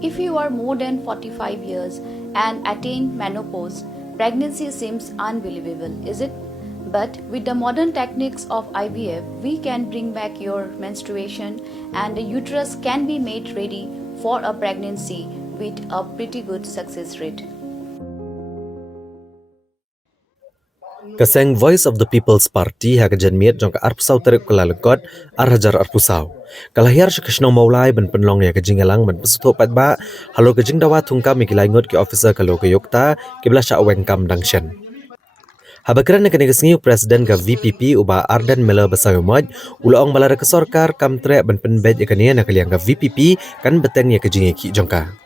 If you are more than 45 years and attain menopause, pregnancy seems unbelievable, is it? But with the modern techniques of IVF, we can bring back your menstruation and the uterus can be made ready for a pregnancy with a pretty good success rate. Kaseng Voice of the People's Party hakajan miet jong ka arpsau terip kelalengkot arhajar arpusau. Kalahir Krishna Mawlai ben penlong ya kajing elang ben pesuto Paidbah halo kajing dawa tungkam ikilai Ngut ki officer ka Lokayukta ki belah sya wengkam dangshen. Habakran nak ngesengiu presiden ka VPP uba Ardent mela basayumaj ulaong balara ke Sorkar kam trek ben penbet ya kania nak liang ka VPP kan beteng ya kajing ki jongka.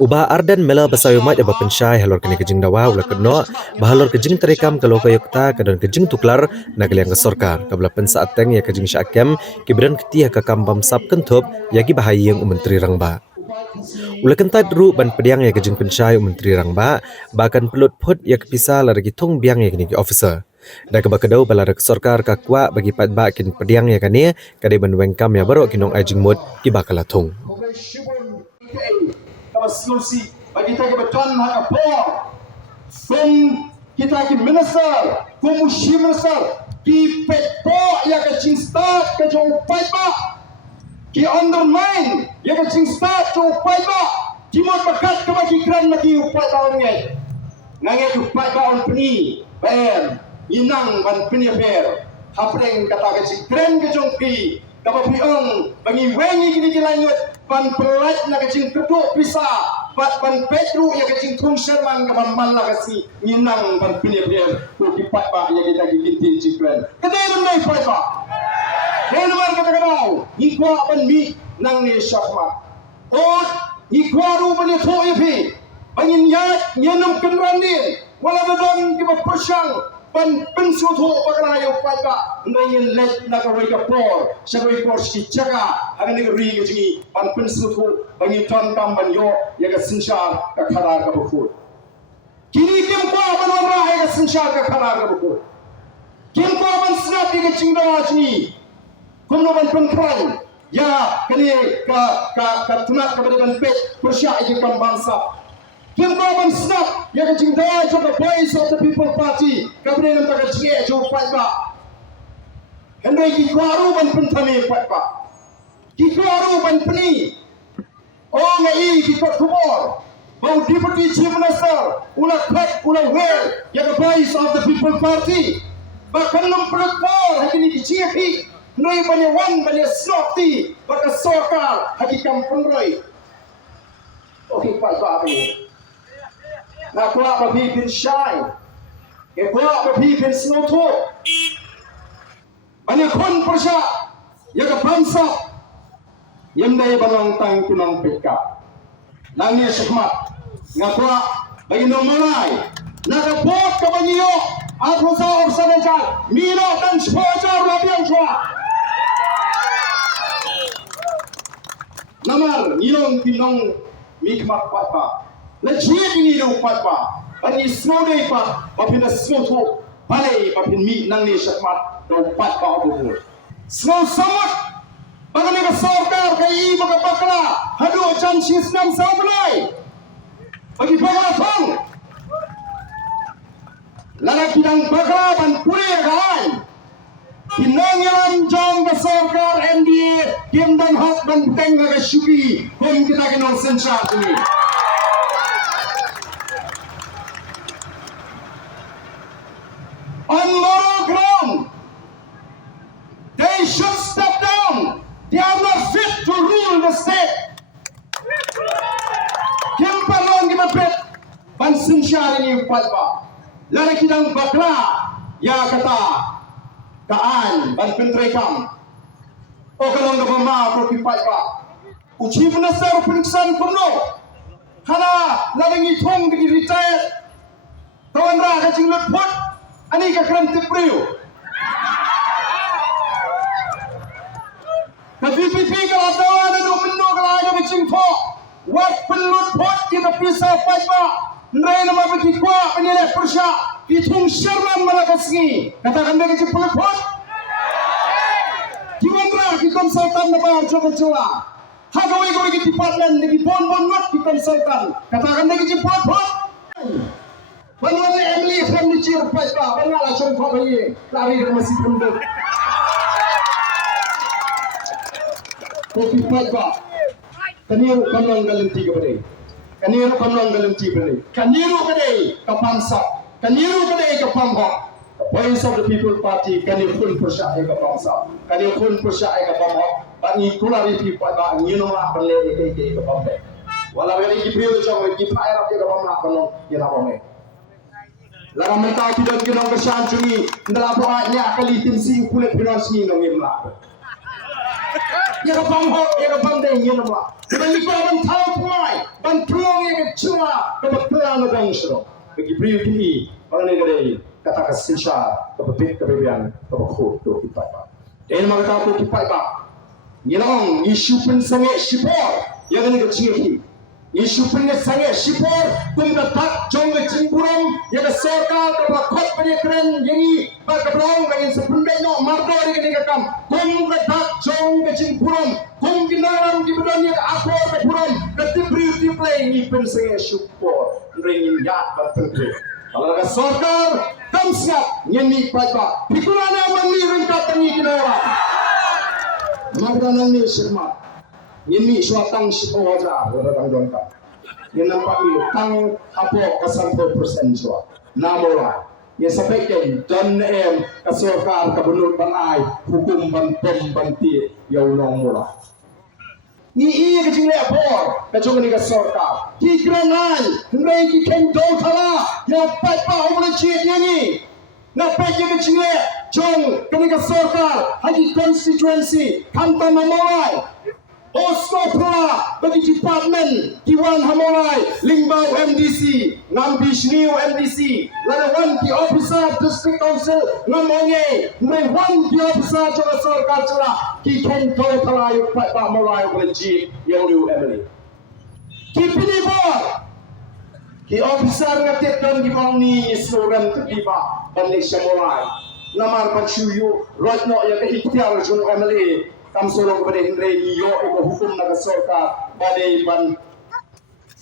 Uba Ardent mela basayumat aba pensyai halor kini kejing dawa ula keno bahalor kejing terekam ke Lokayukta kadon kejing tuklar nak liang ke Sorkar kabla pensaat teng ya kejing syakem kibran ketia ka kambam sap kentup yagi bahayang menteri rangba. Ula kentat ru ban pediang ya kejing pensyai menteri rangba bahkan pelut put ya kepisah lagi tung biang ya kini ki officer. Dah kebakadau balara ke Sorkar ka kuat bagi Paidbah kin pediang ya kani kadai ban wengkam ya baru kinong ajing mut ki bakalatung. Solusi bagi kita beton hak apa from kita ki minister komusi minister ki Paidbah ya ke cing start ke jauh Paidbah ki undermine ya ke cing start jauh Paidbah ki mod bakat ke bagi kran bagi Paidbah ngai ngai Paidbah on peni ber inang ban peni ber hapreng kata ke cing kran ke jauh pi kapal piong bagi wengi kini kilanyut ban pelat na kecing keduk bisa ban petru ya kecing tung sherman kapal malah kasi nginang ban pinir-pinir ku di Paidbah ya kita giginti cikren kedai menai Paidbah heluan kata-kata ikwa ban mi nang ni syahmat ot ikwa ru ban itu ipi bangin yat nyenum kenran ni wala beban kiba persyang ban pensutu bagalayo Paidbah ngayen let nakawai ka por sagoi por ski jaga hagan ni ri ngi ban pensutu bangi ton kam ban yo ya ga sinshar ka khara ka bukhut kini kim ko ban wa ha ga sinshar ka khara ka bukhut kim ko ban snap ga chingda chini kum no ban penkran ya kani ka tunat ka ban pet persya ide kam bangsa kim ko ban snap ya ga chingda cho the voice of the people party kabne nam ta ga chinge jo Paidbah Henry ki kwaru ban pentami Paidbah ki kwaru ban peni oh ngai ki kubor bau deputy chief minister ula khat ula well ya the voice of the people party bahkan nam pelut por hakini ki chief noi banya wan banya sloti baka Sorkar hakikam penroi okey Paidbah ni na kwa babi bin shai ke kwa babi bin snoto bani kon persya ya ka bangsa yang dai balang tang kunang peka nang ni sngap ngakwa bagi Mawlai na ka bot ka banyo ako sa observation mino dan spojar labiang Shuwa namar nilong tinong mikmat Paidbah Lejit ini dong Paidbah, bani semua deh pak, bapin semua tu, balai bapin mi nang ni syakmat dong Paidbah buku. Semua sama, bagaimana ke Sorkar kai bagi bakla, hadu jan sisnam saulai, bagi bakla Tang, lala kidang bakla ban puri kan, pinangiran jang ke Sorkar MD, kim dan hak ban tengah ke syuki, kom kita kenal sensat ini. On moral ground, they should step down. They are not fit to rule the state. Kim palong gimapit ban sinsyari ni Paidbah. Lari kidang bakla ya kata kaan ban pentrekam. O kalong gabama ko ki Paidbah. Uchi minister pingsan kumno. Hana lari ngitong di retire. Kawan ra kacing lutput. Ani ka kram tipriu ka VPP ka atawa na do minno ka ala ka chingtho wat pelut pot kita pisah Paidbah ndai na mabiki kwa penile persya kitung sherman malakasngi katakan dia ke pelut pot kiwandra ki konsultan na ba jogo jola Hagawai kau lagi department lagi bon not di konsultan. Katakan lagi cepat pot. Banyak Emily family cheer Paidbah. Banyak lah contoh bayi lari ke masjid punduk. Kopi Paidbah. Kaniru kamlang galanti ke badai. Kaniru kamlang galanti badai. Kaniru badai ke pamsa. Kaniru badai ke pamhok. Voice of the People Party kaniru pun persyai ke pamsa. Kaniru pun persyai ke pamhok. Bagi kulariti Paidbah nginumlah berlei ke pamhok. Walau yang ini beliau cakap kita ayat dia ke pamhok penuh yang apa mai. Larang mentah tidak kena bersanjungi dalam buahnya kali timsi kulit finansi nongim lah. Ya kapam hok, ya kapam deng ya nama. Sebab itu ban tahu pemai, ban peluang yang kecua kebetulan negara Israel. Bagi beliau ini orang negara kata kesensyar kebebian kebekut tu kita. Dan mereka tu kita. Nong isu pensangai sipor yang ini kecil ini. Isu pensangai sipor kumdatak jong kecimburam yang Sorkar keberakot penyekren yang berkeberong dengan sepundainya mardo di keningkam kumdatak jong kecimburam kumginaran di bedanya ke akor keburam ketibri play ni pensangai sipor ringin yak bertengkir. Kalau ada Sorkar Sngap Ngin Paidbah pikulana menirin katani kinaran magdanang ni sirmat Ngin Shuwa Tang Shuwa wajar orang donta. Yang nampak ni Tang apa kesampai persen Shuwa. Mawlai. Yang sebaiknya dan ke Sorkar ke benut banai hukum bantum banti yang Nong mula. Ni iya kecil lepor kecuali ke Sorkar. Kikranai hendak kiken do thala yang Paidbah umur cik ni. Nampak je kecil jong ke Sorkar haji constituency kantor Mawlai. Osco Pra bagi department Kiwan Mawlai Lingbau MDC Ngambish New MDC Lada one the officer district council Ngamonge May one the officer Jawa Sorkar celah Ki Ken Kau Talayu Paidbah Mawlai Berji Yang Liu Emily Ki Pilih Bor Ki officer ngatipkan di bawah ni slogan ketiba Balik Mawlai Namar Panshuyu Right now yang keikhtiar Jun Emily Kam sorong kepada Indre yo ego hukum naga Sorkar badai ban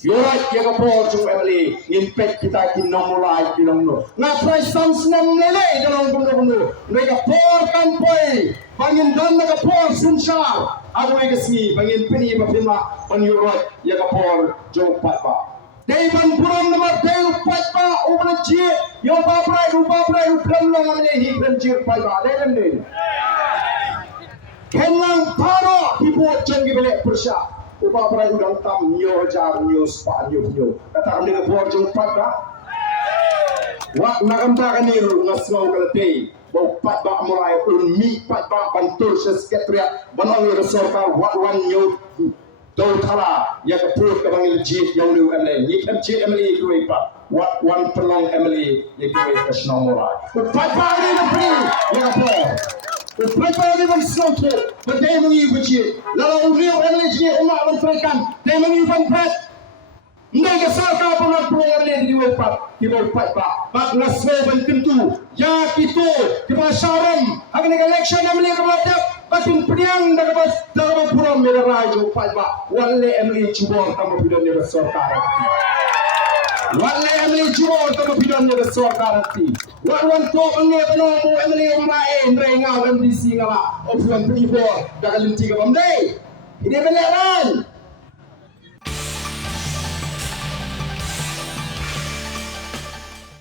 yorat ya kapor cung Emily impact kita ki Nong mulai ki Nong no na try sans nem lele dalam gumno mereka por kampoi bangin dan naga por sunshar adu ega sini bangin peni bafima ban yorat ya kapor jong Paidbah dei ban puram nomor dei Paidbah ubna ji yo babrai uplam long amne hi kran ji Paidbah dei nem Kenang paro dibuat jangan balik persya. Upah berai udang tam nyo jar nyo spa nyo. Kata kami dengan buat jeng Paidbah. Wak nak embarkan niru ngasau kalate. Bau Paidbah mulai mi Paidbah bantul sekretariat banang yang Sorkar wak wan nyo. Dau thala ya ke perut ke bangil jit yang liu MLA. Ni kem jit MLA kuai pak. Wak wan pelong MLA yang kuai kesnong mulai. Paidbah ni lebih ya ke Paidbah ni bang soto, berdaya mengikuti. Lalu uriu energi umat berfrekan, dia mengikuti pet. Mereka Sorkar pernah peluang ini di Wepat, di Paidbah. Bak naswe bententu, ya kita, di Syaram, akan election yang mereka melakukan. Batin pediang dalam puram mereka rayu Paidbah. Wale MLA cuba tambah bidang mereka Sorkar. Wale MLA jual tambah bidang mereka Sorkar hati. Wan to pengen penomu MLA umai mereka MDC ngala. Opuan penibor dah kalim tiga bamdai. Ini beneran.